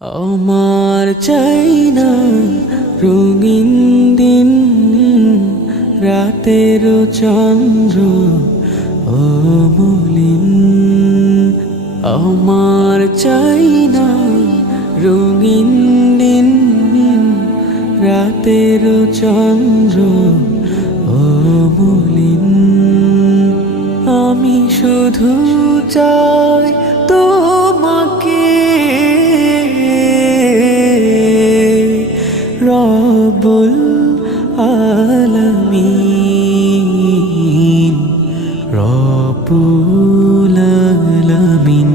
আমার চাই না রঙিন দিন, রাতের চন্দ্র অমলিন। আমার চাই না রঙিন দিন, রাতের চন্দ্র অমলিন। আমি শুধু চাই তোমাকে, রব্বুল আলামিন, রব্বুল আলামিন।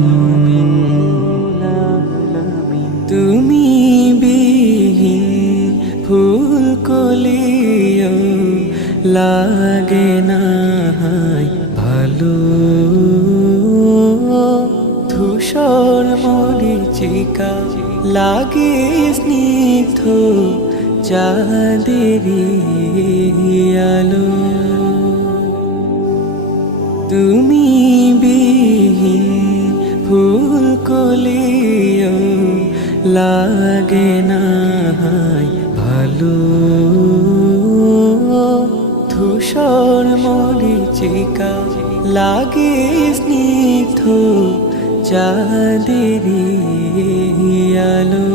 তুমি বিহীন ফুলকলিও লাগে না ভালো, ধূসর মরিচিকা লাগে স্নিগ্ধ চাঁদেরি আলো। তুমি বিহীন ফুলকলিও লাগে না ভালো, ধূসর মরিচিকা লাগে স্নিগ্ধ চাঁদেরি আলো।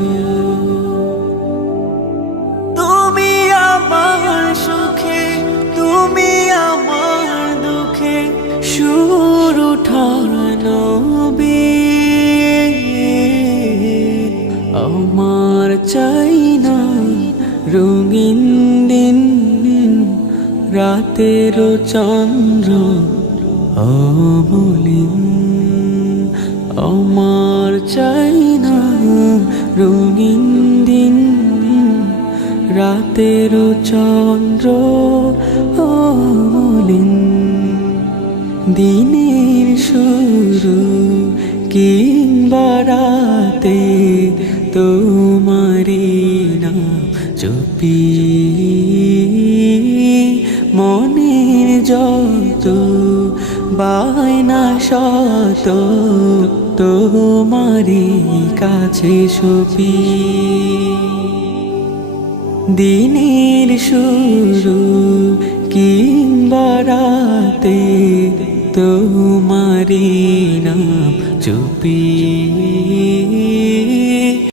তুমি আমার সুখে, তুমি আমার দুঃখে সুর উঠানো বীর। আমার চাই না রঙিন দিন, রাতের চন্দ্র অমলিন। আমার চাই না রঙিন দিন, রাতের চন্দ্র অমলিন। দিনের শুরু কিংবা রাতে তোমারি নাম জপি, মনের যত বায়না শত তোমারি কাছে সপি। দিনের শুরু কিংবা রাতে তোমারি নাম জপি,